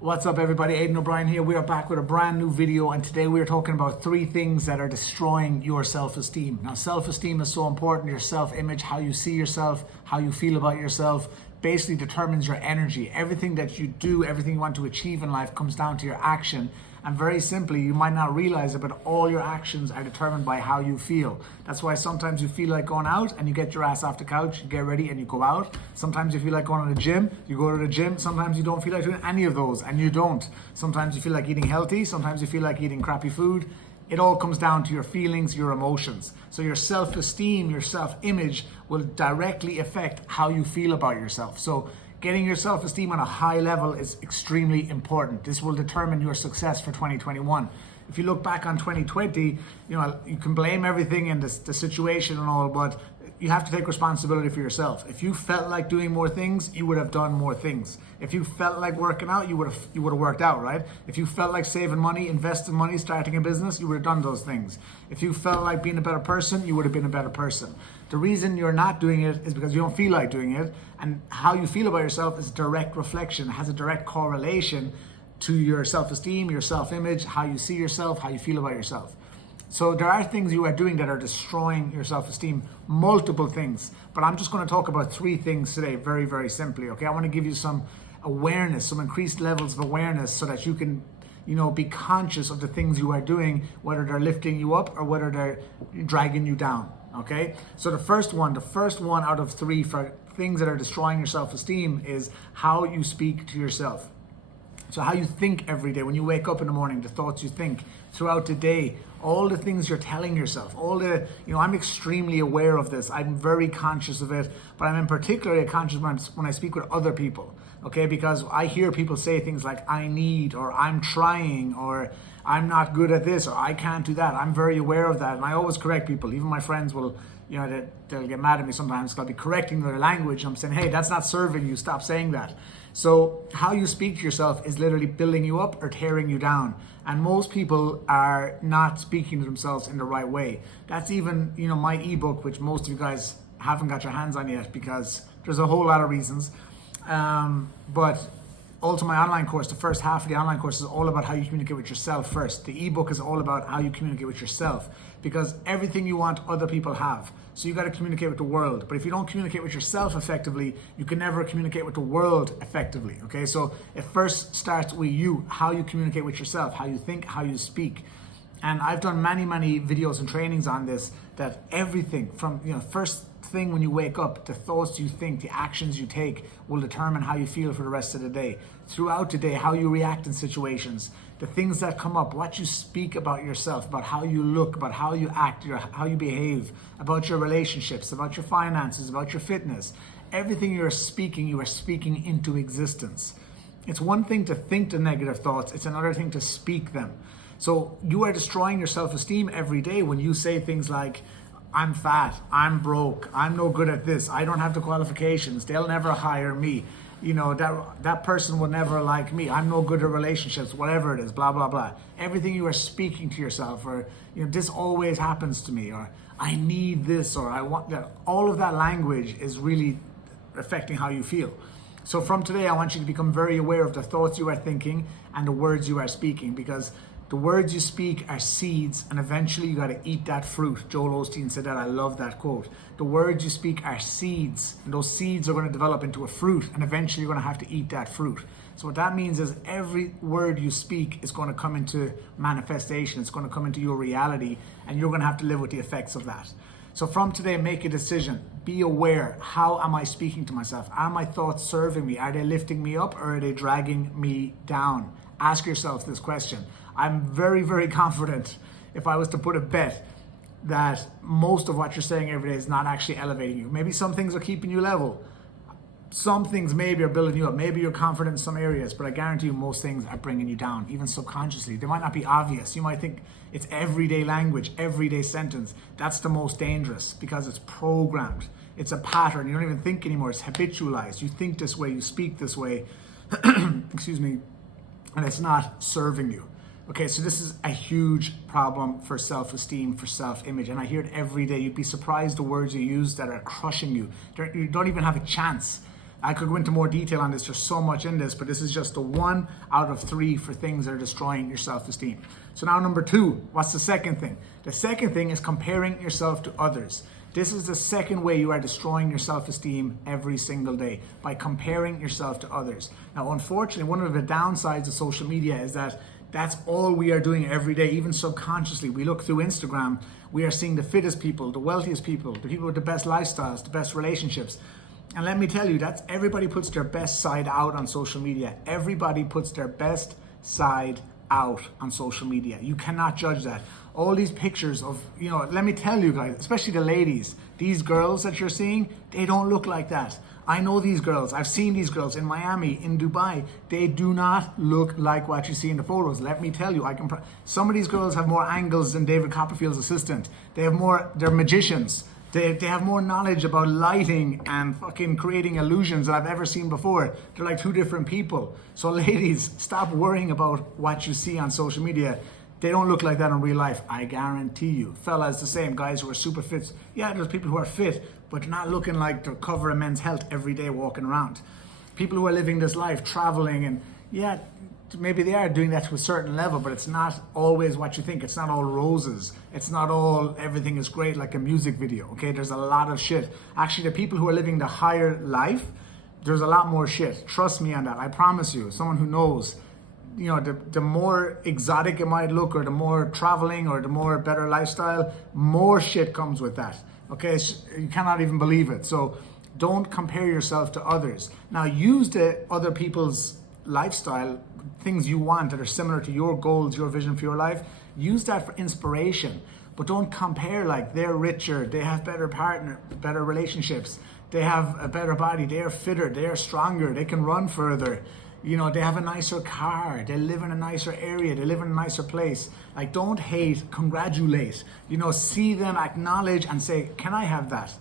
What's up everybody, Aidan O'Brien here. We are back with a brand new video, and today we are talking about 3 things that are destroying your self-esteem. Now, self-esteem is so important. Your self-image, how you see yourself, how you feel about yourself, basically determines your energy. Everything that you do, everything you want to achieve in life comes down to your action. And very simply, you might not realize it, but all your actions are determined by how you feel. That's why sometimes you feel like going out and you get your ass off the couch, you get ready and you go out. Sometimes you feel like going to the gym, you go to the gym. Sometimes you don't feel like doing any of those and you don't. Sometimes you feel like eating healthy, sometimes you feel like eating crappy food. It all comes down to your feelings, your emotions. So your self-esteem, your self-image will directly affect how you feel about yourself. So getting your self-esteem on a high level is extremely important. This will determine your success for 2021. If you look back on 2020, you can blame everything in the situation and all, but you have to take responsibility for yourself. If you felt like doing more things, you would have done more things. If you felt like working out, you would have worked out, right? If you felt like saving money, investing money, starting a business, you would have done those things. If you felt like being a better person, you would have been a better person. The reason you're not doing it is because you don't feel like doing it, and how you feel about yourself is a direct reflection. It has a direct correlation to your self-esteem, your self-image, how you see yourself, how you feel about yourself. So there are things you are doing that are destroying your self-esteem, multiple things, but I'm just going to talk about 3 things today, very, very simply, okay? I want to give you some awareness, some increased levels of awareness so that you can, be conscious of the things you are doing, whether they're lifting you up or whether they're dragging you down, okay? So the first one out of 3 for things that are destroying your self-esteem is how you speak to yourself. So how you think every day, when you wake up in the morning, the thoughts you think throughout the day, all the things you're telling yourself, I'm extremely aware of this. I'm very conscious of it, but I'm in particularly conscious when I speak with other people, okay? Because I hear people say things like, I need, or I'm trying, or I'm not good at this, or I can't do that. I'm very aware of that, and I always correct people. Even my friends will, they'll get mad at me sometimes because I'll be correcting their language. I'm saying, hey, that's not serving you, stop saying that. So how you speak to yourself is literally building you up or tearing you down. And most people are not speaking to themselves in the right way. That's even, my ebook, which most of you guys haven't got your hands on yet because there's a whole lot of reasons. But also my online course, the first half of the online course is all about how you communicate with yourself first. The ebook is all about how you communicate with yourself, because everything you want, other people have. So you got to communicate with the world. But if you don't communicate with yourself effectively, you can never communicate with the world effectively, okay? So it first starts with you, how you communicate with yourself, how you think, how you speak. And I've done many, many videos and trainings on this, that everything from, first thing when you wake up, the thoughts you think, the actions you take will determine how you feel for the rest of the day. Throughout the day, how you react in situations, the things that come up, what you speak about yourself, about how you look, about how you act, how you behave, about your relationships, about your finances, about your fitness. Everything you are speaking into existence. It's one thing to think the negative thoughts, it's another thing to speak them. So you are destroying your self-esteem every day when you say things like, I'm fat, I'm broke, I'm no good at this, I don't have the qualifications, they'll never hire me, that person will never like me, I'm no good at relationships, whatever it is, blah, blah, blah. Everything you are speaking to yourself, or, this always happens to me, or I need this, or I want that. All of that language is really affecting how you feel. So from today, I want you to become very aware of the thoughts you are thinking and the words you are speaking, because the words you speak are seeds, and eventually you got to eat that fruit. Joel Osteen said that. I love that quote. The words you speak are seeds, and those seeds are going to develop into a fruit, and eventually you're going to have to eat that fruit. So what that means is every word you speak is going to come into manifestation. It's going to come into your reality, and you're going to have to live with the effects of that. So from today, make a decision. Be aware. How am I speaking to myself? Are my thoughts serving me? Are they lifting me up, or are they dragging me down? Ask yourself this question. I'm very, very confident, if I was to put a bet, that most of what you're saying every day is not actually elevating you. Maybe some things are keeping you level. Some things maybe are building you up. Maybe you're confident in some areas, but I guarantee you most things are bringing you down, even subconsciously. They might not be obvious. You might think it's everyday language, everyday sentence. That's the most dangerous because it's programmed. It's a pattern. You don't even think anymore. It's habitualized. You think this way, you speak this way, excuse me, and it's not serving you. Okay, so this is a huge problem for self-esteem, for self-image, and I hear it every day. You'd be surprised the words you use that are crushing you. You don't even have a chance. I could go into more detail on this. There's so much in this, but this is just the 1 out of 3 for things that are destroying your self-esteem. So now number 2, what's the second thing? The second thing is comparing yourself to others. This is the second way you are destroying your self-esteem every single day, by comparing yourself to others. Now, unfortunately, one of the downsides of social media is that that's all we are doing every day, even subconsciously. We look through Instagram, we are seeing the fittest people, the wealthiest people, the people with the best lifestyles, the best relationships. And let me tell you, that's everybody puts their best side out on social media. Everybody puts their best side out on social media. You cannot judge that. All these pictures of, let me tell you guys, especially the ladies, these girls that you're seeing, they don't look like that. I know these girls. I've seen these girls in Miami, in Dubai. They do not look like what you see in the photos. Let me tell you, some of these girls have more angles than David Copperfield's assistant. They're magicians. They have more knowledge about lighting and fucking creating illusions than I've ever seen before. They're like 2 different people. So ladies, stop worrying about what you see on social media. They don't look like that in real life, I guarantee you. Fellas, the same. Guys who are super fit. Yeah, there's people who are fit, but they're not looking like they're covering Men's Health every day walking around. People who are living this life, traveling, and yeah, maybe they are doing that to a certain level, but it's not always what you think. It's not all roses. It's not all everything is great like a music video, okay? There's a lot of shit. Actually, the people who are living the higher life, there's a lot more shit. Trust me on that. I promise you, someone who knows, the more exotic it might look, or the more traveling, or the more better lifestyle, more shit comes with that, okay? You cannot even believe it. So don't compare yourself to others. Now, use the other people's lifestyle, things you want that are similar to your goals, your vision for your life. Use that for inspiration, but don't compare like they're richer, they have better relationships, they have a better body, they are fitter, they are stronger, they can run further, they have a nicer car, they live in a nicer area, they live in a nicer place. Like, don't hate, congratulate, see them, acknowledge, and say, can I have that?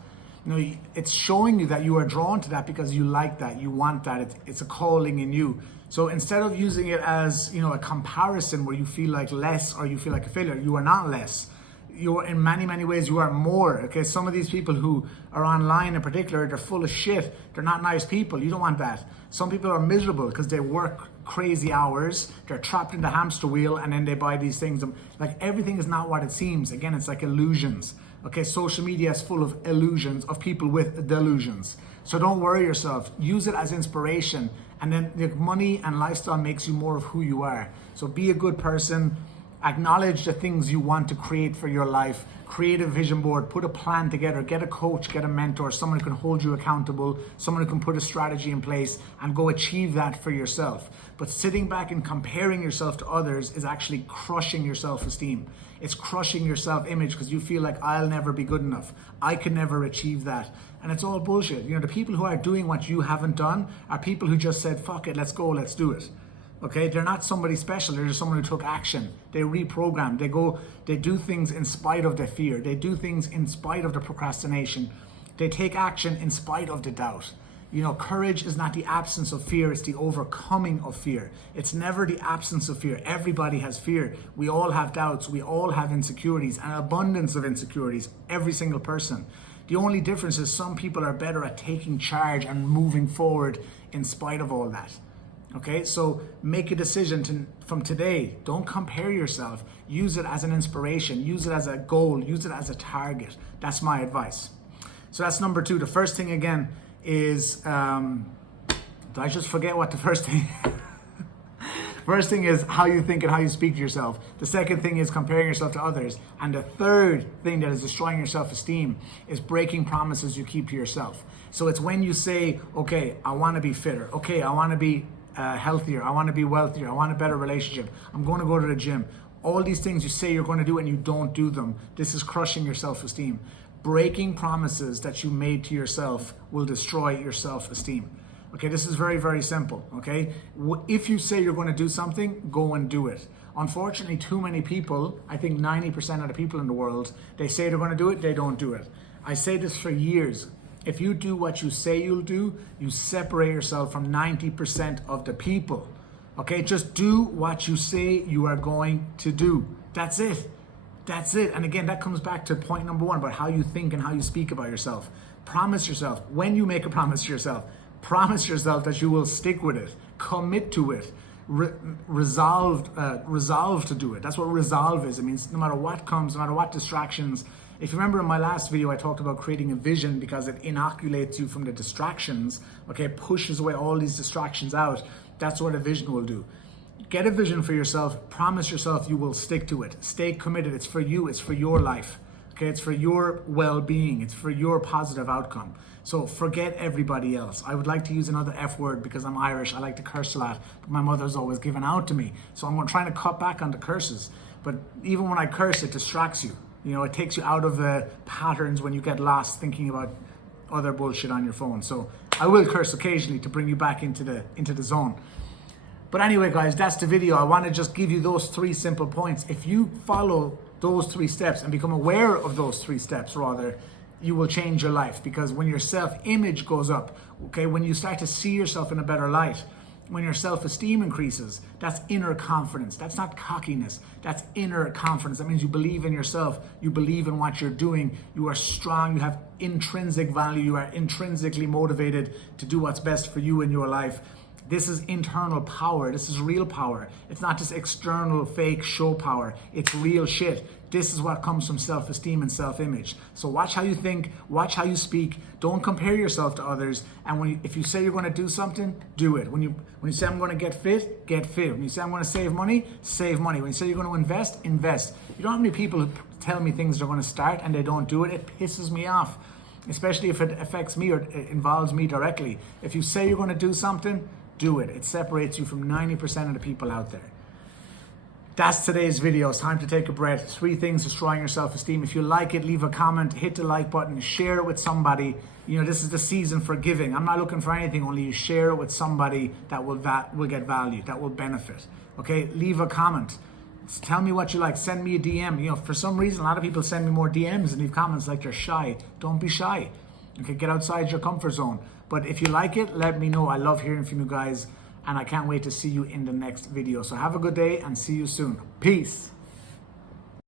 It's showing you that you are drawn to that because you like that, you want that, it's a calling in you. So instead of using it as, a comparison where you feel like less or you feel like a failure, you are not less. You are, in many, many ways, you are more, okay? Some of these people who are online in particular, they're full of shit. They're not nice people. You don't want that. Some people are miserable because they work crazy hours. They're trapped in the hamster wheel, and then they buy these things. Like, everything is not what it seems. Again, it's like illusions. Okay, social media is full of illusions, of people with delusions. So don't worry yourself. Use it as inspiration. And then the money and lifestyle makes you more of who you are. So be a good person. Acknowledge the things you want to create for your life. Create a vision board. Put a plan together. Get a coach, get a mentor, someone who can hold you accountable, someone who can put a strategy in place and go achieve that for yourself. But sitting back and comparing yourself to others is actually crushing your self-esteem. It's crushing your self-image because you feel like, I'll never be good enough. I can never achieve that. And it's all bullshit. The people who are doing what you haven't done are people who just said, fuck it, let's go, let's do it. Okay, they're not somebody special. They're just someone who took action. They reprogram. They do things in spite of the fear. They do things in spite of the procrastination. They take action in spite of the doubt. Courage is not the absence of fear. It's the overcoming of fear. It's never the absence of fear. Everybody has fear. We all have doubts. We all have insecurities, an abundance of insecurities, every single person. The only difference is some people are better at taking charge and moving forward in spite of all that. Okay, so make a decision from today. Don't compare yourself. Use it as an inspiration. Use it as a goal. Use it as a target. That's my advice. So that's number 2. The first thing again is, did I just forget what the first thing? First thing is how you think and how you speak to yourself. The second thing is comparing yourself to others. And the third thing that is destroying your self-esteem is breaking promises you keep to yourself. So it's when you say, okay, I want to be fitter. Okay, I want to be healthier. I want to be wealthier. I want a better relationship. I'm going to go to the gym. All these things you say you're going to do and you don't do them. This is crushing your self-esteem. Breaking promises that you made to yourself will destroy your self-esteem. Okay, this is very, very simple, okay? If you say you're going to do something, go and do it. Unfortunately, too many people, I think 90% of the people in the world, they say they're going to do it, they don't do it. I say this for years. If you do what you say you'll do, you separate yourself from 90% of the people. Okay, just do what you say you are going to do. That's it. That's it. And again, that comes back to point number 1 about how you think and how you speak about yourself. Promise yourself. When you make a promise to yourself, Promise yourself that you will stick with it, commit to it, resolve to do it. That's what resolve is. It means no matter what comes, no matter what distractions. If you remember in my last video, I talked about creating a vision because it inoculates you from the distractions, okay? It pushes away all these distractions out. That's what a vision will do. Get a vision for yourself. Promise yourself you will stick to it. Stay committed. It's for you. It's for your life. Okay, it's for your well-being. It's for your positive outcome. So forget everybody else. I would like to use another F word because I'm Irish. I like to curse a lot, but my mother's always given out to me. So I'm trying to cut back on the curses. But even when I curse, it distracts you. You know, it takes you out of the patterns when you get lost thinking about other bullshit on your phone. So I will curse occasionally to bring you back into the zone. But anyway, guys, that's the video. I want to just give you those 3 simple points. If you follow those 3 steps and become aware of those 3 steps, rather, you will change your life. Because when your self-image goes up, okay, when you start to see yourself in a better light, when your self-esteem increases, that's inner confidence. That's not cockiness. That's inner confidence. That means you believe in yourself. You believe in what you're doing. You are strong. You have intrinsic value. You are intrinsically motivated to do what's best for you in your life. This is internal power. This is real power. It's not just external fake show power. It's real shit. This is what comes from self-esteem and self-image. So watch how you think, watch how you speak. Don't compare yourself to others. And if you say you're going to do something, do it. When you say I'm going to get fit, get fit. When you say I'm going to save money, save money. When you say you're going to invest, invest. You don't have many people who tell me things they're going to start and they don't do it. It pisses me off, especially if it affects me or it involves me directly. If you say you're going to do something, do it. It separates you from 90% of the people out there. That's today's video. It's time to take a breath. 3 things destroying your self-esteem. If you like it, leave a comment, hit the like button, share it with somebody. You know, this is the season for giving. I'm not looking for anything, only you share it with somebody that will get value, that will benefit. Okay, leave a comment. Tell me what you like. Send me a DM. You know, for some reason, a lot of people send me more DMs and leave comments like they're shy. Don't be shy. Okay, get outside your comfort zone. But if you like it, let me know. I love hearing from you guys, and I can't wait to see you in the next video. So have a good day and see you soon. Peace.